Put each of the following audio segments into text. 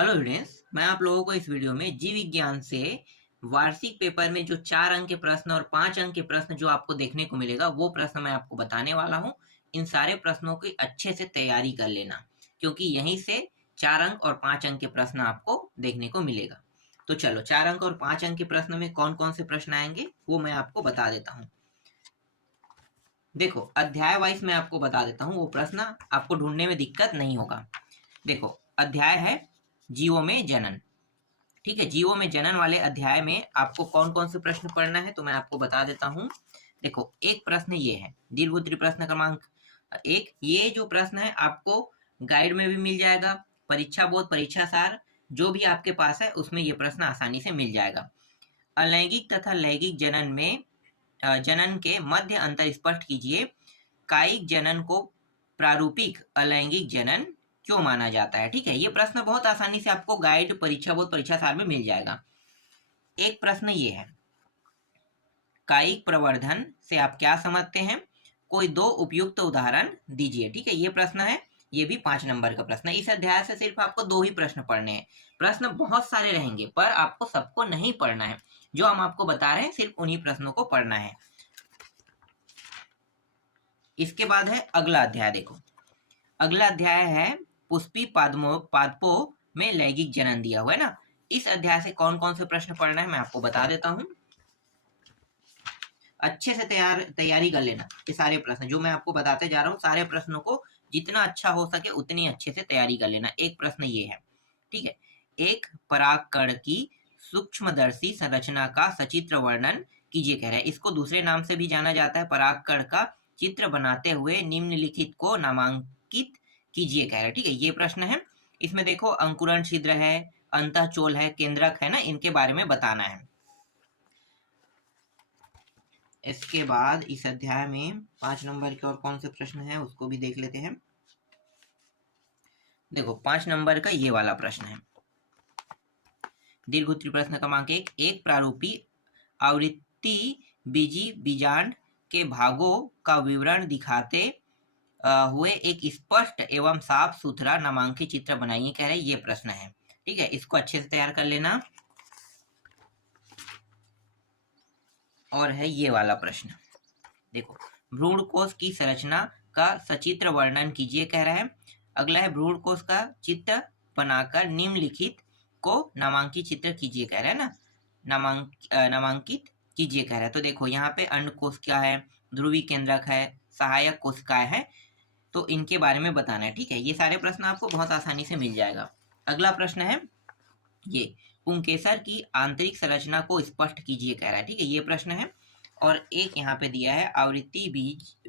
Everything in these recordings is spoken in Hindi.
हेलो स्टूडेंट्स, मैं आप लोगों को इस वीडियो में जीव विज्ञान से वार्षिक पेपर में जो 4 अंक के प्रश्न और 5 अंक के प्रश्न जो आपको देखने को मिलेगा वो प्रश्न मैं आपको बताने वाला हूँ। इन सारे प्रश्नों की अच्छे से तैयारी कर लेना, क्योंकि यहीं से 4 अंक और 5 अंक के प्रश्न आपको देखने को मिलेगा। तो चलो, 4 अंक और 5 अंक के प्रश्न में कौन कौन से प्रश्न आएंगे वो मैं आपको बता देता हूँ। देखो, अध्याय वाइज मैं आपको बता देता हूँ, वो प्रश्न आपको ढूंढने में दिक्कत नहीं होगा। देखो, अध्याय है जीवों में जनन। ठीक है, जीवों में जनन वाले अध्याय में आपको कौन कौन से प्रश्न पढ़ना है तो मैं आपको बता देता हूँ। देखो, एक प्रश्न ये है, दीर्घ उत्तरी प्रश्न क्रमांक 1। ये जो प्रश्न है आपको गाइड में भी मिल जाएगा, परीक्षा बोध परीक्षा सार जो भी आपके पास है उसमें ये प्रश्न आसानी से मिल जाएगा। अलैंगिक तथा लैंगिक जनन में जनन के मध्य अंतर स्पष्ट कीजिए। कायिक जनन को प्रारूपिक अलैंगिक जनन क्यों माना जाता है। ठीक है, ये प्रश्न बहुत आसानी से आपको गाइड परीक्षा बोध परीक्षा सार में मिल जाएगा। एक प्रश्न ये है, कायिक प्रवर्धन से आप क्या समझते हैं, कोई 2 उपयुक्त उदाहरण दीजिए। ठीक है, ये प्रश्न है, ये भी 5 नंबर का प्रश्न है। इस अध्याय से सिर्फ आपको 2 ही प्रश्न पढ़ने हैं। प्रश्न बहुत सारे रहेंगे पर आपको सबको नहीं पढ़ना है, जो हम आपको बता रहे हैं सिर्फ उन्हीं प्रश्नों को पढ़ना है। इसके बाद है अगला अध्याय। देखो, अगला अध्याय है पुष्पी पादपों में लैंगिक जनन दिया हुआ है ना। इस अध्याय से कौन कौन से प्रश्न पढ़ना है मैं आपको बता देता हूं। अच्छे से तैयारी कर लेना। ये सारे प्रश्न जो मैं आपको बताते जा रहा हूँ, सारे प्रश्नों को जितना अच्छा हो सके उतनी अच्छे से तैयारी कर लेना। एक प्रश्न ये है, ठीक है, एक परागकण की सूक्ष्मदर्शी संरचना का सचित्र वर्णन कीजिए कह रहा है। इसको दूसरे नाम से भी जाना जाता है, परागकण का चित्र बनाते हुए निम्नलिखित को नामांकित कीजिए कह रहा है। ठीक है, ये प्रश्न है। इसमें देखो, अंकुरण छिद्र है, अंतःचोल है, केंद्रक है ना, इनके बारे में बताना है। इसके बाद इस अध्याय में 5 नंबर के और कौन से प्रश्न हैं उसको भी देख लेते हैं। देखो, 5 नंबर का ये वाला प्रश्न है, दीर्घ उत्तरी प्रश्न क्रमांक 1। एक प्रारूपी आवृत्ति बीजी बीजांड के भागों का विवरण दिखाते हुए एक स्पष्ट एवं साफ सुथरा नामांकित चित्र बनाइए कह रहे हैं। ये प्रश्न है। ठीक है, इसको अच्छे से तैयार कर लेना। और है ये वाला प्रश्न, देखो, भ्रूण कोश की संरचना का सचित्र वर्णन कीजिए कह रहा है। अगला है, भ्रूण कोश का चित्र बनाकर निम्नलिखित को नामांकित चित्र कीजिए कह रहा है ना, नामांकित कीजिए कह रहा है। तो देखो, यहाँ पे अंड कोश क्या है, ध्रुवी केंद्रक है, सहायक कोशिकाएं है, तो इनके बारे में बताना है। ठीक है, ये सारे प्रश्न आपको बहुत आसानी से मिल जाएगा। अगला प्रश्न है ये, पुंकेसर की आंतरिक संरचना को स्पष्ट कीजिए कह रहा है। ठीक है, ये प्रश्न है। और एक यहाँ पे दिया है, आवृत्ति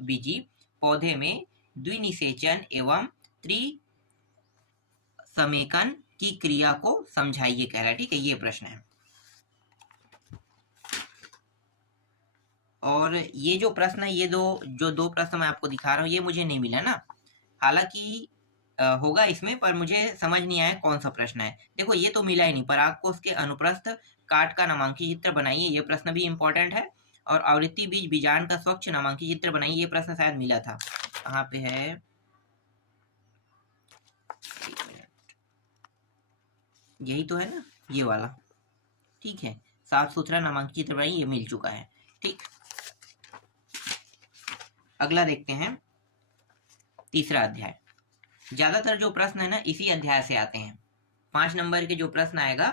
बीजी पौधे में द्विनिषेचन एवं त्रिसमेकन की क्रिया को समझाइए कह रहा है। ठीक है, ये प्रश्न है। और ये जो प्रश्न है, ये दो प्रश्न मैं आपको दिखा रहा हूँ, ये मुझे नहीं मिला ना, हालांकि होगा इसमें, पर मुझे समझ नहीं आया कौन सा प्रश्न है। देखो, ये तो मिला ही नहीं। परागकोश के अनुप्रस्थ काट का नामांकित चित्र बनाइए, ये प्रश्न भी इंपॉर्टेंट है। और आवृत्ति बीज बीजांड का स्वच्छ नामांकित चित्र बनाइए, ये प्रश्न शायद मिला था। कहाँ पे है, यही तो है ना, ये वाला। ठीक है, साफ सुथरा नामांकित चित्र बनाइए, ये मिल चुका है। ठीक, अगला देखते हैं, तीसरा अध्याय। ज्यादातर जो प्रश्न है ना इसी अध्याय से आते हैं। 5 नंबर के जो प्रश्न आएगा,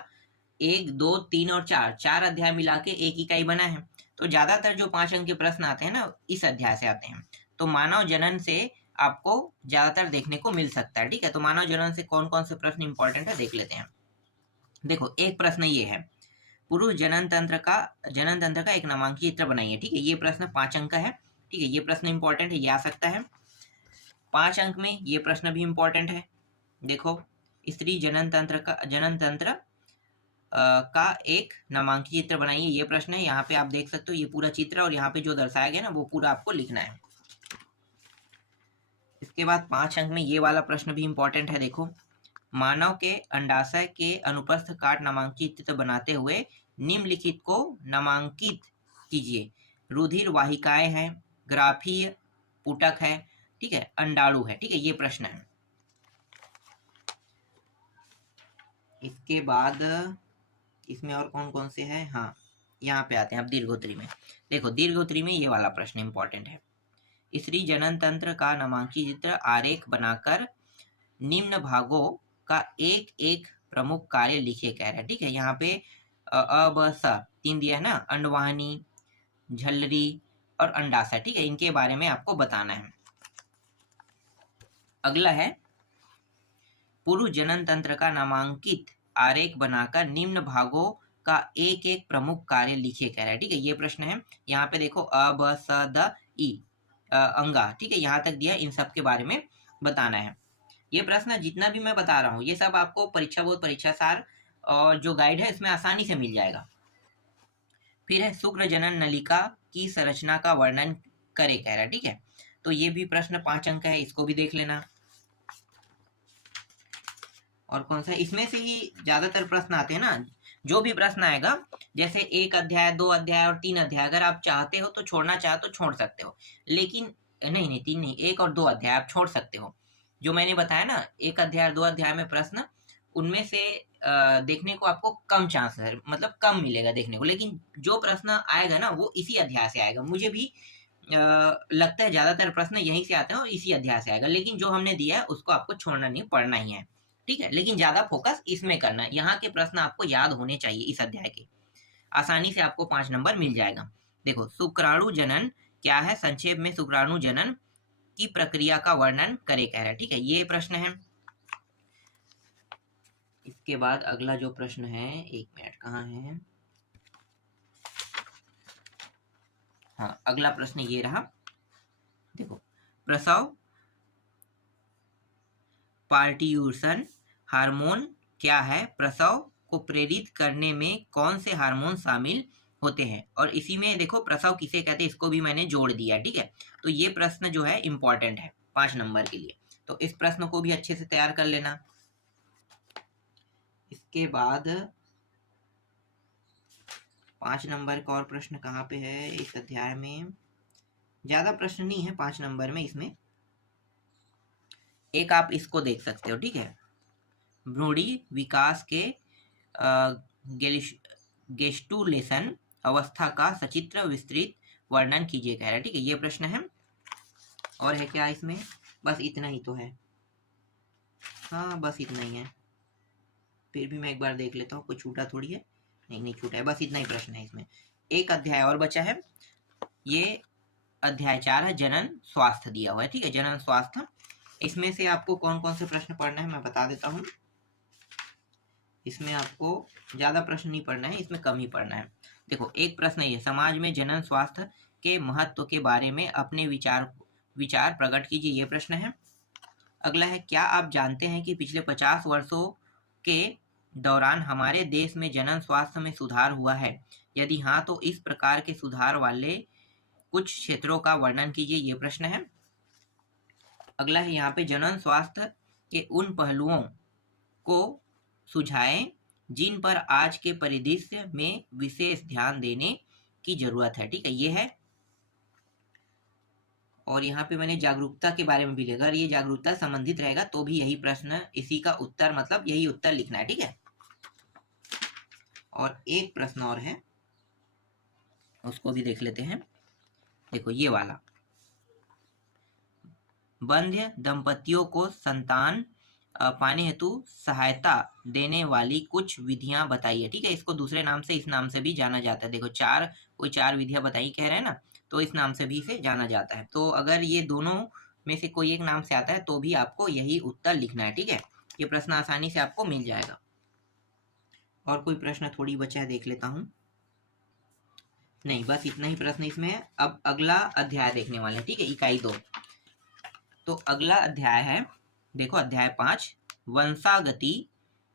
1, 2, 3 और 4 अध्याय मिला के एक इकाई बना है। तो ज्यादातर जो 5 अंक के प्रश्न आते हैं ना इस अध्याय से आते हैं। तो मानव जनन से आपको ज्यादातर देखने को मिल सकता है। ठीक है, तो मानव जनन से कौन कौन से प्रश्न इंपॉर्टेंट है देख लेते हैं। देखो, एक प्रश्न ये है, पुरुष जनन तंत्र का एक नामांकित चित्र बनाइए। ठीक है, ये प्रश्न 5 अंक का है। ठीक है, ये प्रश्न इंपॉर्टेंट है, ये आ सकता है। 5 अंक में ये प्रश्न भी इंपॉर्टेंट है। देखो, स्त्री जनन तंत्र का एक नामांकित चित्र बनाइए, ये प्रश्न है। यहाँ पे आप देख सकते हो ये पूरा चित्र, और यहाँ पे जो दर्शाया गया ना वो पूरा आपको लिखना है। इसके बाद 5 अंक में ये वाला प्रश्न भी इंपॉर्टेंट है। देखो, मानव के अंडाशय के अनुप्रस्थ काट नामांकित चित्र बनाते हुए निम्नलिखित को नामांकित कीजिए। रुधिर वाहिकाएं हैं, ग्राफीय पुटक है, ठीक है, अंडाणु है। ठीक है, ये प्रश्न है। इसके बाद इसमें और कौन कौन से हैं, हाँ यहाँ पे आते हैं अब दीर्घोत्तरी में। देखो दीर्घोत्तरी में ये वाला प्रश्न इंपॉर्टेंट है। स्त्री जनन तंत्र का नामांकित आरेख बनाकर निम्न भागों का एक एक प्रमुख कार्य लिखे कह रहा है। ठीक है, यहाँ पे अ ब स 3 दिया है ना, अंडवाहिनी, झल्लरी और अंडाशय। ठीक है, इनके बारे में आपको बताना है। अगला है पुरुष जनन तंत्र का नामांकित आरेख बनाकर निम्न भागों का एक एक प्रमुख कार्य लिखे कह रहा है। ठीक है, ये प्रश्न है। यहाँ पे देखो अ ब स द ई अंगा, ठीक है, यहाँ तक दिया, इन सब के बारे में बताना है। ये प्रश्न जितना भी मैं बता रहा हूँ ये सब आपको परीक्षा बोर्ड, परीक्षा सार और जो गाइड है इसमें आसानी से मिल जाएगा। फिर है शुक्र जनन नलिका की संरचना का वर्णन करे कह रहा है। ठीक है, तो ये भी प्रश्न 5 अंक है, इसको भी देख लेना। और कौन सा, इसमें से ही ज्यादातर प्रश्न आते हैं ना। जो भी प्रश्न आएगा, जैसे 1 अध्याय, 2 अध्याय और 3 अध्याय, अगर आप चाहते हो तो छोड़ना चाहो तो छोड़ सकते हो, लेकिन नहीं 3 नहीं, 1 और 2 अध्याय आप छोड़ सकते हो। जो मैंने बताया ना 1 अध्याय और 2 अध्याय में प्रश्न, उनमें से देखने को आपको कम चांस है, मतलब कम मिलेगा देखने को, लेकिन जो प्रश्न आएगा ना वो इसी अध्याय से आएगा। मुझे भी लगता है ज्यादातर प्रश्न यहीं से आते हैं और इसी अध्याय से आएगा, लेकिन जो हमने दिया है उसको आपको छोड़ना नहीं, पढ़ना ही है। ठीक है, लेकिन ज्यादा फोकस इसमें करना है। यहाँ के प्रश्न आपको याद होने चाहिए इस अध्याय के, आसानी से आपको 5 नंबर मिल जाएगा। देखो शुक्राणु जनन क्या है, संक्षेप में शुक्राणु जनन की प्रक्रिया का वर्णन करे कह रहा है। ठीक है, ये प्रश्न है। इसके बाद अगला जो प्रश्न है, 1 मिनट कहाँ है, हाँ अगला प्रश्न ये रहा। देखो प्रसव पार्ट्यूशन हार्मोन क्या है, प्रसव को प्रेरित करने में कौन से हार्मोन शामिल होते हैं, और इसी में देखो प्रसव किसे कहते हैं, इसको भी मैंने जोड़ दिया। ठीक है, तो ये प्रश्न जो है इंपॉर्टेंट है 5 नंबर के लिए, तो इस प्रश्न को भी अच्छे से तैयार कर लेना। इसके बाद 5 नंबर का और प्रश्न कहाँ पे है इस अध्याय में, ज्यादा प्रश्न नहीं है 5 नंबर में। इसमें एक आप इसको देख सकते हो। ठीक है, भ्रूणी विकास के गेस्टुलेशन अवस्था का सचित्र विस्तृत वर्णन कीजिए कह रहा है। ठीक है, ये प्रश्न है। और है क्या इसमें, बस इतना ही तो है, हाँ बस इतना ही है। फिर भी मैं एक बार देख लेता हूँ, कुछ छूटा थोड़ी है, नहीं छूटा है, बस इतना ही प्रश्न है इसमें। एक अध्याय और बचा है, ये अध्याय 4 है, जनन स्वास्थ्य दिया हुआ है। ठीक है, जनन स्वास्थ्य, इसमें से आपको कौन कौन से प्रश्न पढ़ना है मैं बता देता हूँ। इसमें आपको ज्यादा प्रश्न नहीं पढ़ना है, इसमें कम ही पढ़ना है। देखो एक प्रश्न ये, समाज में जनन स्वास्थ्य के महत्व के बारे में अपने विचार प्रकट कीजिए, ये प्रश्न है। अगला है, क्या आप जानते हैं कि पिछले 50 वर्षों के दौरान हमारे देश में जनन स्वास्थ्य में सुधार हुआ है, यदि हाँ तो इस प्रकार के सुधार वाले कुछ क्षेत्रों का वर्णन कीजिए, ये प्रश्न है। अगला है यहाँ पे, जनन स्वास्थ्य के उन पहलुओं को सुझाएं जिन पर आज के परिदृश्य में विशेष ध्यान देने की जरूरत है। ठीक है, ये है। और यहाँ पे मैंने जागरूकता के बारे में भी लिखा, अगर ये जागरूकता संबंधित रहेगा तो भी यही प्रश्न, इसी का उत्तर, मतलब यही उत्तर लिखना है। ठीक है, और एक प्रश्न और है, उसको भी देख लेते हैं। देखो ये वाला, बंध्य दंपतियों को संतान पाने हेतु सहायता देने वाली कुछ विधियां बताइए। ठीक है, इसको दूसरे नाम से, इस नाम से भी जाना जाता है। देखो कोई चार विधियां बताई कह रहे हैं ना, तो इस नाम से भी इसे जाना जाता है। तो अगर ये दोनों में से कोई एक नाम से आता है तो भी आपको यही उत्तर लिखना है। ठीक है, ये प्रश्न आसानी से आपको मिल जाएगा। और कोई प्रश्न थोड़ी बचा है, देख लेता हूँ। नहीं, बस इतना ही प्रश्न इसमें है। अब अगला अध्याय देखने वाले हैं। ठीक है, इकाई 2। तो अगला अध्याय है, देखो अध्याय 5, वंशागति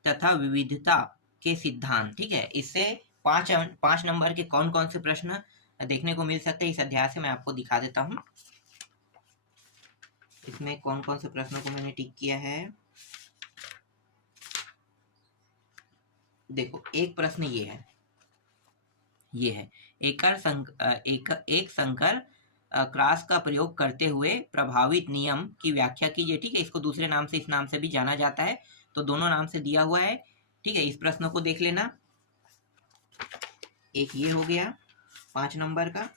तथा विविधता के सिद्धांत। ठीक है, इससे 5 नंबर के कौन कौन से प्रश्न देखने को मिल सकते हैं इस अध्याय से मैं आपको दिखा देता हूं। इसमें कौन कौन से प्रश्नों को मैंने टिक किया है। देखो एक प्रश्न ये है, एक संकर क्रॉस का प्रयोग करते हुए प्रभावित नियम की व्याख्या कीजिए। ठीक है, इसको दूसरे नाम से, इस नाम से भी जाना जाता है, तो दोनों नाम से दिया हुआ है। ठीक है, इस प्रश्न को देख लेना। एक ये हो गया 5 नंबर का।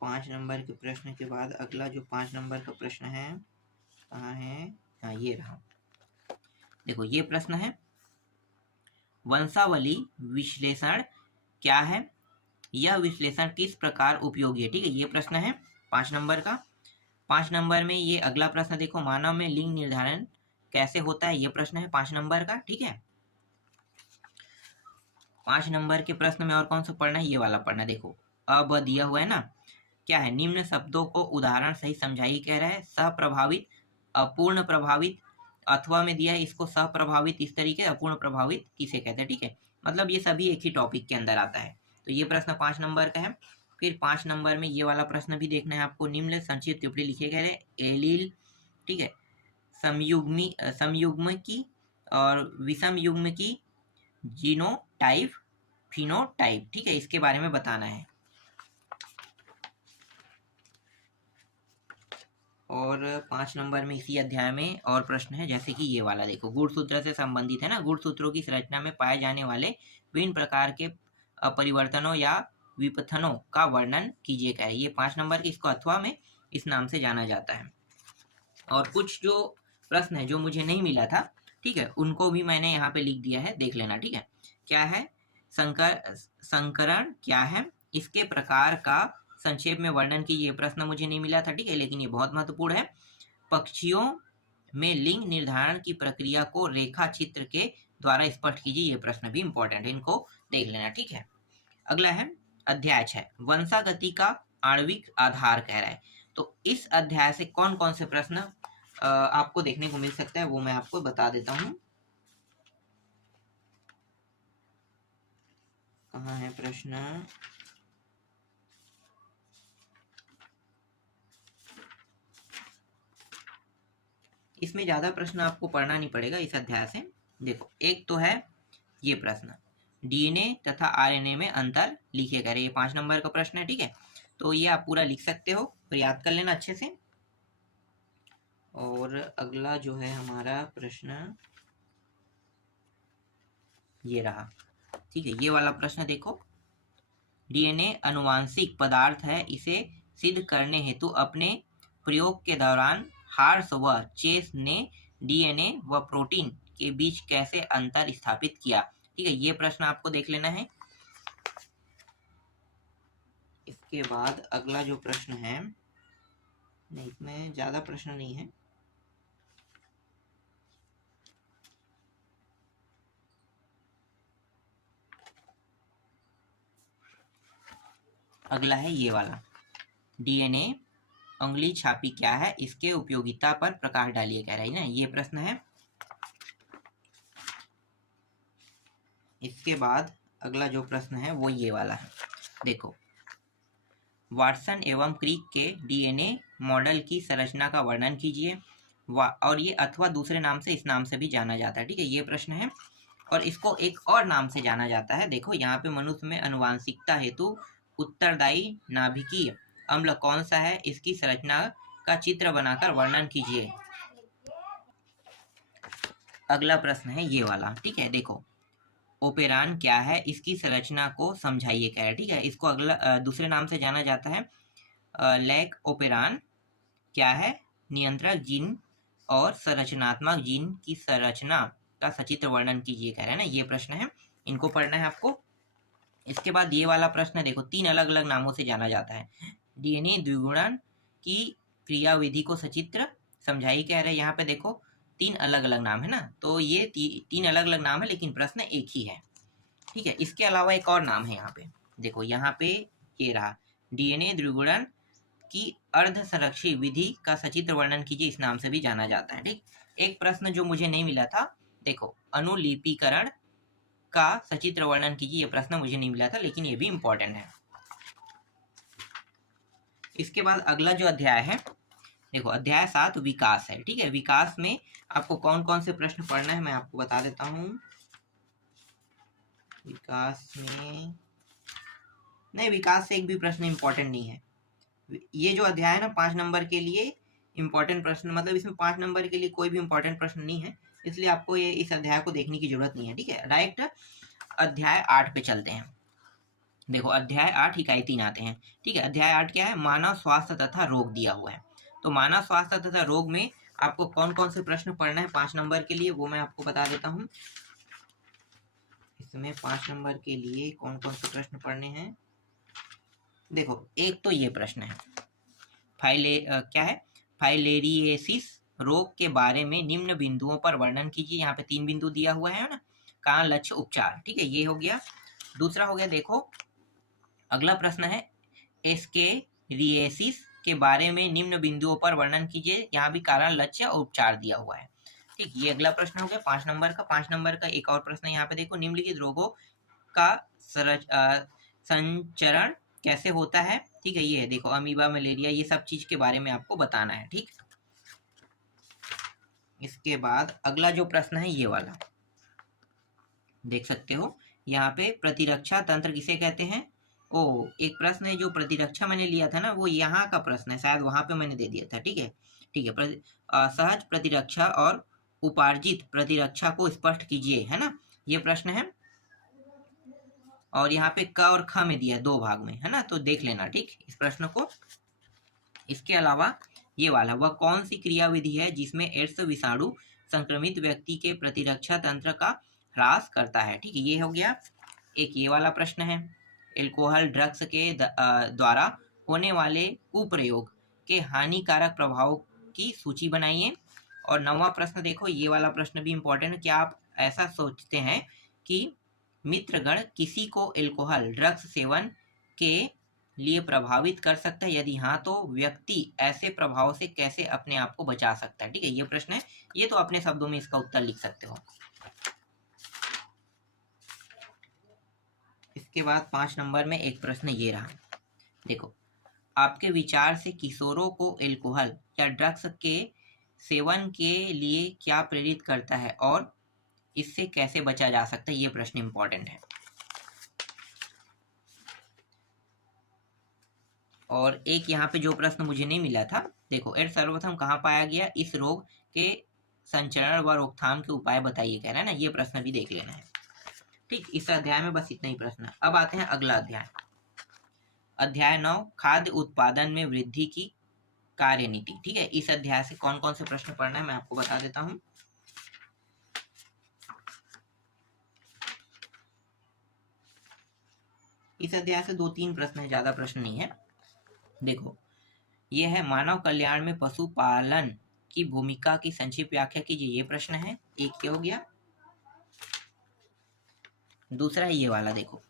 पाँच नंबर के प्रश्न के बाद अगला जो 5 नंबर का प्रश्न है, कहाँ है, हाँ ये रहा। देखो ये प्रश्न है, वंशावली विश्लेषण क्या है, यह विश्लेषण किस प्रकार उपयोगी है। ठीक है, ये प्रश्न है 5 नंबर का। 5 नंबर में ये अगला प्रश्न देखो, मानव में लिंग निर्धारण कैसे होता है, ये प्रश्न है 5 नंबर का। ठीक है, 5 नंबर के प्रश्न में और कौन सा पढ़ना है, ये वाला पढ़ना। देखो अब दिया हुआ है ना, क्या है, निम्न शब्दों को उदाहरण सही समझाइए कह रहा है। सप्रभावित, अपूर्ण प्रभावित, अथवा में दिया है इसको सप्रभावित इस तरीके, अपूर्ण प्रभावित किसे कहते हैं। ठीक है, मतलब ये सभी एक ही टॉपिक के अंदर आता है। तो ये प्रश्न 5 नंबर का है। फिर 5 नंबर में ये वाला प्रश्न भी देखना है आपको, निम्न संक्षिप्त टिप्पणी लिखे गए हैं। एलील, ठीक है, समयुग्म की और विषम युग्म की, जीनोटाइप, फिनोटाइप, ठीक है, इसके बारे में बताना है। और 5 नंबर में इसी अध्याय में और प्रश्न है, जैसे कि ये वाला देखो, गुणसूत्र से संबंधित है ना। गुणसूत्रों की संरचना में पाए जाने वाले विभिन्न प्रकार के परिवर्तनों या विपथनों का वर्णन कीजिए क्या है। ये 5 नंबर की, इसको अथवा में इस नाम से जाना जाता है। और कुछ जो प्रश्न है जो मुझे नहीं मिला था, ठीक है, उनको भी मैंने यहाँ पे लिख दिया है, देख लेना। ठीक है, क्या है, संकरण क्या है, इसके प्रकार का संक्षेप में वर्णन कीजिए। ये प्रश्न मुझे नहीं मिला था, ठीक है, लेकिन ये बहुत महत्वपूर्ण है। पक्षियों में लिंग निर्धारण की प्रक्रिया को रेखा चित्र के द्वारा स्पष्ट कीजिए। ये प्रश्न भी इंपॉर्टेंट है, इनको देख लेना। ठीक है, अगला है अध्याय 6, वंशागति का आणविक आधार कह रहा है। तो इस अध्याय से कौन कौन से प्रश्न आपको देखने को मिल सकता है, वो मैं आपको बता देता हूँ। कहाँ है प्रश्न, इसमें ज्यादा प्रश्न आपको पढ़ना नहीं पड़ेगा इस अध्याय से। देखो एक तो है ये प्रश्न, डीएनए तथा आरएनए में अंतर लिखे गए, ये 5 नंबर का प्रश्न है। ठीक है, तो ये आप पूरा लिख सकते हो, और याद कर लेना अच्छे से। और अगला जो है हमारा प्रश्न ये रहा। ठीक है, ये वाला प्रश्न देखो, डीएनए अनुवांशिक पदार्थ है, इसे सिद्ध करने हेतु अपने प्रयोग के दौरान हार्स व चेस ने डीएनए व प्रोटीन के बीच कैसे अंतर स्थापित किया। ठीक है, ये प्रश्न आपको देख लेना है। इसके बाद अगला जो प्रश्न है, नहीं इसमें ज्यादा प्रश्न नहीं है। अगला है ये वाला, डीएनए उंगली छापी क्या है, इसके उपयोगिता पर प्रकाश डालिए कह रहा है ना, ये प्रश्न है। इसके बाद अगला जो प्रश्न है वो ये वाला है, देखो, वाटसन एवं क्रिक के डीएनए मॉडल की संरचना का वर्णन कीजिए। और ये अथवा दूसरे नाम से, इस नाम से भी जाना जाता है। ठीक है, ये प्रश्न है। और इसको एक और नाम से जाना जाता है, देखो यहाँ पे, मनुष्य में अनुवांशिकता हेतु उत्तरदायी नाभिकीय अम्ल कौन सा है, इसकी संरचना का चित्र बनाकर वर्णन कीजिए। अगला प्रश्न है ये वाला। ठीक है, देखो, ओपेरान क्या है, इसकी संरचना को समझाइए कह रहा है। ठीक है, इसको अगला दूसरे नाम से जाना जाता है, लैक ओपेरान क्या है, नियंत्रक जीन और संरचनात्मक जीन की संरचना का सचित्र वर्णन कीजिए कह रहा है ना, ये प्रश्न है, इनको पढ़ना है आपको। इसके बाद ये वाला प्रश्न देखो, 3 अलग अलग नामों से जाना जाता है, डीएनए द्विगुणन की क्रियाविधि को सचित्र समझाइए कह रहे हैं। यहाँ पे देखो 3 अलग अलग नाम है ना, तो ये 3 अलग अलग नाम है, लेकिन प्रश्न एक ही है। ठीक है, इसके अलावा एक और नाम है यहाँ पे, देखो यहाँ पे ये रहा, डीएनए द्विगुणन की अर्ध संरक्षी विधि का सचित्र वर्णन कीजिए, इस नाम से भी जाना जाता है। ठीक, एक प्रश्न जो मुझे नहीं मिला था, देखो, अनुलिपिकरण का सचित्र वर्णन कीजिए, ये प्रश्न मुझे नहीं मिला था, लेकिन ये भी इंपॉर्टेंट है। इसके बाद अगला जो अध्याय है, देखो अध्याय 7 विकास है। ठीक है, विकास में आपको कौन कौन से प्रश्न पढ़ना है मैं आपको बता देता हूँ। विकास में नहीं, विकास से एक भी प्रश्न इंपॉर्टेंट नहीं है। ये जो अध्याय है ना 5 नंबर के लिए, इंपॉर्टेंट प्रश्न, मतलब इसमें 5 नंबर के लिए कोई भी इंपॉर्टेंट प्रश्न नहीं है, इसलिए आपको ये इस अध्याय को देखने की जरूरत नहीं है। ठीक है, डायरेक्ट अध्याय 8 पे चलते हैं। देखो अध्याय 8 इकाई 3 आते हैं। ठीक है, अध्याय 8 क्या है? मानव स्वास्थ्य तथा रोग दिया हुआ है। तो मानव स्वास्थ्य तथा रोग में आपको कौन कौन से प्रश्न पढ़ना है 5 नंबर के लिए, वो मैं आपको बता देता हूँ। इसमें 5 नंबर के लिए कौन कौन से प्रश्न पढ़ने हैं? देखो एक तो ये प्रश्न है, क्या है? फाइलेरिएसिस रोग के बारे में निम्न बिंदुओं पर वर्णन कीजिए। यहाँ पे 3 बिंदु दिया हुआ है ना, कारण, लक्ष्य, उपचार। ठीक है, ये हो गया। दूसरा हो गया, देखो अगला प्रश्न है एस्केरिएसिस के बारे में निम्न बिंदुओं पर वर्णन कीजिए। यहाँ भी कारण, लक्ष्य और उपचार दिया हुआ है। ठीक, ये अगला प्रश्न हो गया 5 नंबर का। 5 नंबर का एक और प्रश्न है, यहाँ पे देखो निम्नलिखित रोगों का संचरण कैसे होता है। ठीक है, ये है देखो अमीबा, मलेरिया, ये सब चीज के बारे में आपको बताना है। ठीक, इसके बाद अगला जो प्रश्न है ये वाला देख सकते हो, यहाँ पे प्रतिरक्षा तंत्र किसे कहते हैं? ओ, एक प्रश्न है जो प्रतिरक्षा मैंने लिया था ना, वो यहाँ का प्रश्न है, शायद वहां पे मैंने दे दिया था। ठीक है, ठीक है, सहज प्रतिरक्षा और उपार्जित प्रतिरक्षा को स्पष्ट कीजिए, है ना, ये प्रश्न है। और यहाँ पे क और ख में दिया है 2 भाग में, है ना, तो देख लेना ठीक इस प्रश्न को। इसके अलावा ये वाला, वह कौन सी क्रियाविधि है जिसमें एड्स विषाणु संक्रमित व्यक्ति के प्रतिरक्षा तंत्र का ह्रास करता है? ठीक है, ये हो गया। एक ये वाला प्रश्न है, एल्कोहल ड्रग्स के द्वारा होने वाले कुप्रयोग के हानिकारक प्रभाव की सूची बनाइए। और 9वां प्रश्न देखो, ये वाला प्रश्न भी इंपॉर्टेंट है। क्या आप ऐसा सोचते हैं कि मित्रगण किसी को एल्कोहल ड्रग्स सेवन के लिए प्रभावित कर सकता है? यदि हाँ, तो व्यक्ति ऐसे प्रभाव से कैसे अपने आप को बचा सकता है? ठीक है, ये प्रश्न है, ये तो अपने शब्दों में इसका उत्तर लिख सकते हो। इसके बाद 5 नंबर में एक प्रश्न ये रहा, देखो आपके विचार से किशोरों को एल्कोहल या ड्रग्स के सेवन के लिए क्या प्रेरित करता है और इससे कैसे बचा जा सकता है? ये प्रश्न इंपॉर्टेंट है। और एक यहाँ पे जो प्रश्न मुझे नहीं मिला था, देखो एड्स सर्वप्रथम कहाँ पाया गया? इस रोग के संचरण व रोकथाम के उपाय बताइए, कह रहा है ना, ये प्रश्न भी देख लेना है। ठीक, इस अध्याय में बस इतना ही प्रश्न है। अब आते हैं अगला अध्याय, अध्याय 9, खाद्य उत्पादन में वृद्धि की कार्यनीति। ठीक है, इस अध्याय से कौन कौन से प्रश्न पढ़ना है मैं आपको बता देता हूँ। इस अध्याय से 2-3 प्रश्न है, ज्यादा प्रश्न नहीं है। देखो ये है, मानव कल्याण में पशुपालन की भूमिका की संक्षिप्त व्याख्या कीजिए, ये प्रश्न है। एक ये हो गया। दूसरा ये वाला देखो,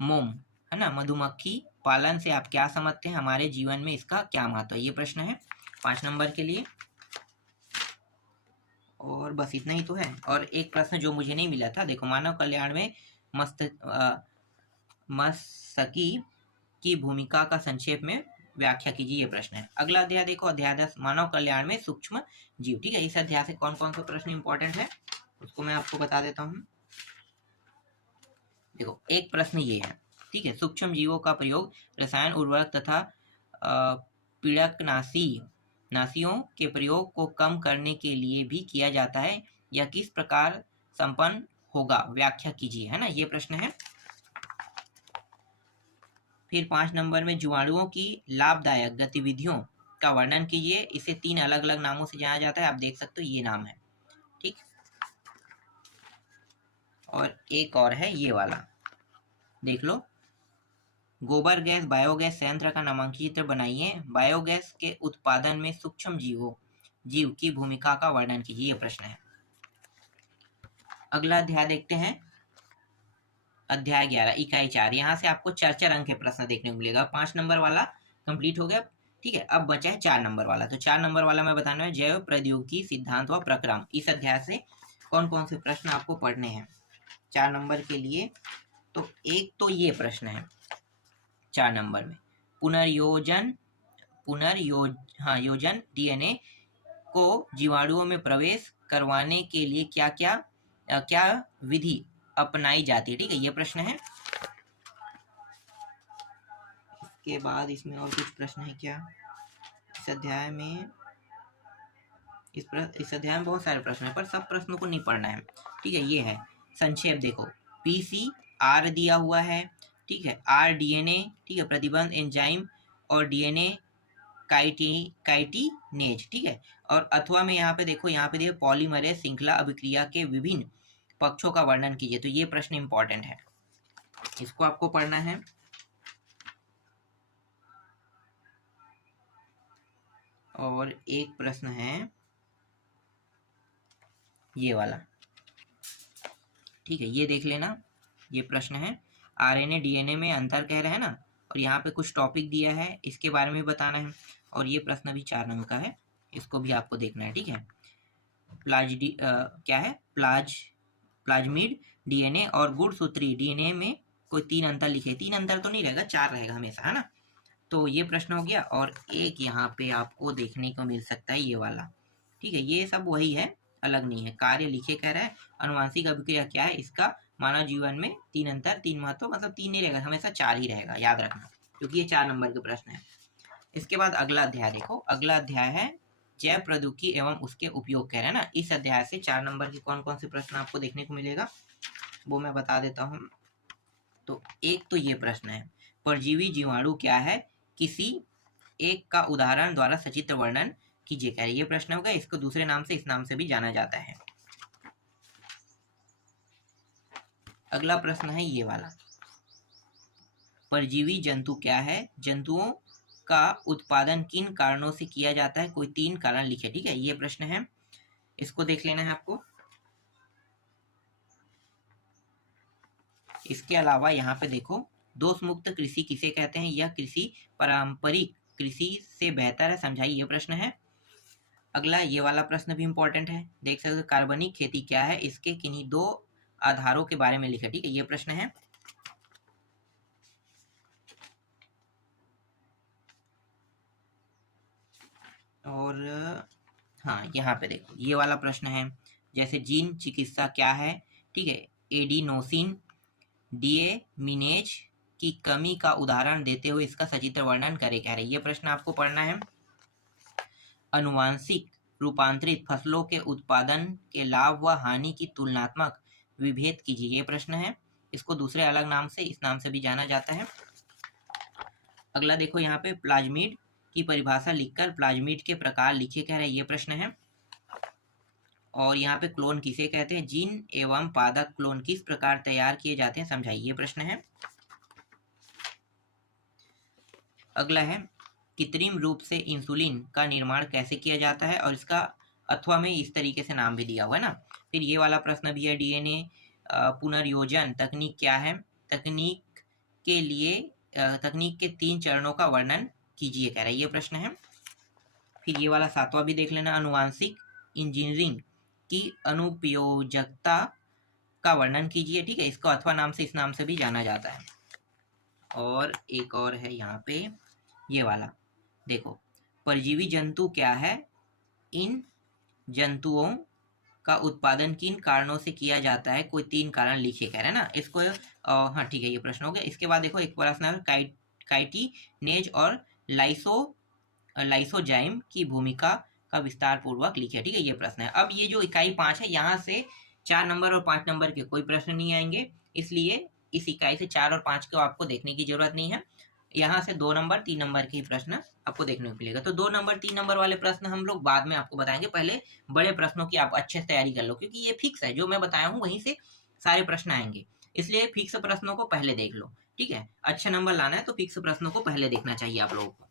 मोम, है ना, मधुमक्खी पालन से आप क्या समझते हैं, हमारे जीवन में इसका क्या महत्व है? ये प्रश्न है 5 नंबर के लिए। और बस इतना ही तो है। और एक प्रश्न जो मुझे नहीं मिला था, देखो मानव कल्याण में मस्तिष्की की भूमिका का संक्षेप में व्याख्या कीजिए, ये प्रश्न है। अगला अध्याय देखो, अध्याय 10, मानव कल्याण में सूक्ष्म जीव। ठीक है, इस अध्याय से कौन कौन से प्रश्न इंपॉर्टेंट है उसको मैं आपको बता देता हूँ। देखो एक प्रश्न ये है, ठीक है, सूक्ष्म जीवों का प्रयोग रसायन, उर्वरक तथा नाशियों के प्रयोग को कम करने के लिए भी किया जाता है, यह किस प्रकार संपन्न होगा, व्याख्या कीजिए, है ना, ये प्रश्न है। फिर 5 नंबर में जीवाणुओं की लाभदायक गतिविधियों का वर्णन कीजिए, इसे 3 अलग अलग नामों से जाना जाता है, आप देख सकते हो ये नाम है। ठीक, और एक और है ये वाला, देख लो, गोबर गैस बायोगैस संयंत्र का नामांकित चित्र बनाइए, बायोगैस के उत्पादन में सूक्ष्म जीव की भूमिका का वर्णन कीजिए, ये प्रश्न है। अगला अध्याय देखते हैं, अध्याय 11, इकाई 4। यहाँ से आपको 4 अंक के प्रश्न देखने को मिलेगा। 5 नंबर वाला कंप्लीट हो गया। ठीक है, अब बचा है 4 नंबर वाला। तो 4 नंबर वाला मैं बताना है, जैव प्रौद्योगिकी सिद्धांत व प्रक्रम। इस अध्याय से कौन कौन से प्रश्न आपको पढ़ने हैं 4 नंबर के लिए? तो एक तो ये प्रश्न है 4 नंबर में, योजन डीएनए को जीवाणुओं में प्रवेश करवाने के लिए क्या विधि अपनाई जाती है? ठीक है, ये प्रश्न है। इसके बाद इसमें और कुछ प्रश्न है क्या? इस अध्याय में इस अध्याय में बहुत सारे प्रश्न हैं, पर सब प्रश्नों को नहीं पढ़ना है। ठीक है, ये है संक्षेप। देखो PCR दिया हुआ है, ठीक है, rDNA, ठीक है, प्रतिबंध एंजाइम और DNA काइटिनेज, ठीक है, और अथवा में यहाँ पे देखो पॉलीमरेज श्रृंखला अभिक्रिया के विभिन्न पक्षों का वर्णन कीजिए। तो ये प्रश्न इंपॉर्टेंट है, इसको आपको पढ़ना है। और एक प्रश्न है ये वाला, ठीक है, ये देख लेना, ये प्रश्न है RNA DNA में अंतर कह रहे हैं ना, और यहाँ पे कुछ टॉपिक दिया है, इसके बारे में बताना है। और ये प्रश्न भी 4 नंबर का है, इसको भी आपको देखना है। ठीक है, क्या है प्लाज्मिड DNA और गुणसूत्री DNA में कोई 3 अंतर लिखे। 3 अंतर तो नहीं रहेगा, 4 रहेगा हमेशा, है ना। तो ये प्रश्न हो गया। और एक यहाँ पे आपको देखने को मिल सकता है ये वाला, ठीक है, ये सब वही है, अलग नहीं है। कार्य लिखे कह रहा है, अनुवांशिक अभिक्रिया क्या है, इसका मानव जीवन में 3 अंतर 3 महत्व, मतलब 3 नहीं रहेगा, हमेशा 4 ही रहेगा, याद रखना, क्योंकि ये 4 नंबर के प्रश्न है। इसके बाद अगला अध्याय देखो, अगला अध्याय है जैव प्रौद्योगिकी एवं उसके उपयोग कह रहे हैं ना। इस अध्याय से 4 नंबर के कौन कौन से प्रश्न आपको देखने को मिलेगा वो मैं बता देता हूँ। तो एक तो ये प्रश्न है, परजीवी जीवाणु क्या है, किसी एक का उदाहरण द्वारा सचित्र वर्णन कीजिए कह रहे। ये प्रश्न होगा, इसको दूसरे नाम से, इस नाम से भी जाना जाता है। अगला प्रश्न है ये वाला, परजीवी जंतु क्या है, जंतुओं का उत्पादन किन कारणों से किया जाता है, कोई 3 कारण लिखे। ठीक है, ये प्रश्न है, इसको देख लेना है आपको। इसके अलावा यहाँ पे देखो, दोष मुक्त कृषि किसे कहते हैं, यह कृषि पारंपरिक कृषि से बेहतर है, समझाइए, ये प्रश्न है। अगला ये वाला प्रश्न भी इंपॉर्टेंट है, देख सकते हो, कार्बनिक खेती क्या है, इसके किन्हीं 2 आधारों के बारे में लिखे। ठीक है, ये प्रश्न है। और हाँ, यहाँ पे देखो ये वाला प्रश्न है, जैसे जीन चिकित्सा क्या है, ठीक है, एडिनोसिन डीएमिनेज की कमी का उदाहरण देते हुए इसका सचित्र वर्णन करे कह रहे। ये प्रश्न आपको पढ़ना है। अनुवांशिक रूपांतरित फसलों के उत्पादन के लाभ व हानि की तुलनात्मक विभेद कीजिए। ये प्रश्न है, इसको दूसरे अलग नाम से, इस नाम से भी जाना जाता है। अगला देखो यहाँ पे, प्लाज्मिड की परिभाषा लिखकर प्लाज्मिड के प्रकार लिखे कह रहे। ये प्रश्न है। और यहाँ पे क्लोन किसे कहते हैं, जीन एवं पादप क्लोन किस प्रकार तैयार किए जाते हैं, समझाइए, ये प्रश्न है। अगला है, कृत्रिम रूप से इंसुलिन का निर्माण कैसे किया जाता है, और इसका अथवा में इस तरीके से नाम भी दिया हुआ है ना। फिर ये वाला प्रश्न भी है, DNA पुनर्योजन तकनीक क्या है, तकनीक के 3 चरणों का वर्णन कीजिए कह रहा है। ये प्रश्न है। फिर ये वाला 7वां भी देख लेना, अनुवांशिक इंजीनियरिंग की अनुपयोजकता का वर्णन कीजिए। ठीक है, इसको अथवा नाम से, इस नाम से भी जाना जाता है। और एक और है यहाँ पे ये वाला, देखो, परजीवी जंतु क्या है, इन जंतुओं का उत्पादन किन कारणों से किया जाता है, कोई 3 कारण लिखिए कह रहे हैं ना। इसको हाँ ठीक है, ये प्रश्न हो गया। इसके बाद देखो एक प्रश्न है, काइटिनेज और लाइसोजाइम की भूमिका का विस्तार पूर्वक लिखिए। ठीक है, ये प्रश्न है। अब ये जो इकाई 5 है, यहाँ से 4 नंबर और 5 नंबर के कोई प्रश्न नहीं आएंगे, इसलिए इस इकाई से 4 और 5 को आपको देखने की जरूरत नहीं है। यहाँ से 2 नंबर 3 नंबर के ही प्रश्न आपको देखने को मिलेगा। तो 2 नंबर 3 नंबर वाले प्रश्न हम लोग बाद में आपको बताएंगे, पहले बड़े प्रश्नों की आप अच्छे से तैयारी कर लो, क्योंकि ये फिक्स है, जो मैं बताया हूँ वहीं से सारे प्रश्न आएंगे, इसलिए फिक्स प्रश्नों को पहले देख लो। ठीक है, अच्छे नंबर लाना है तो फिक्स प्रश्नों को पहले देखना चाहिए आप लोगों को।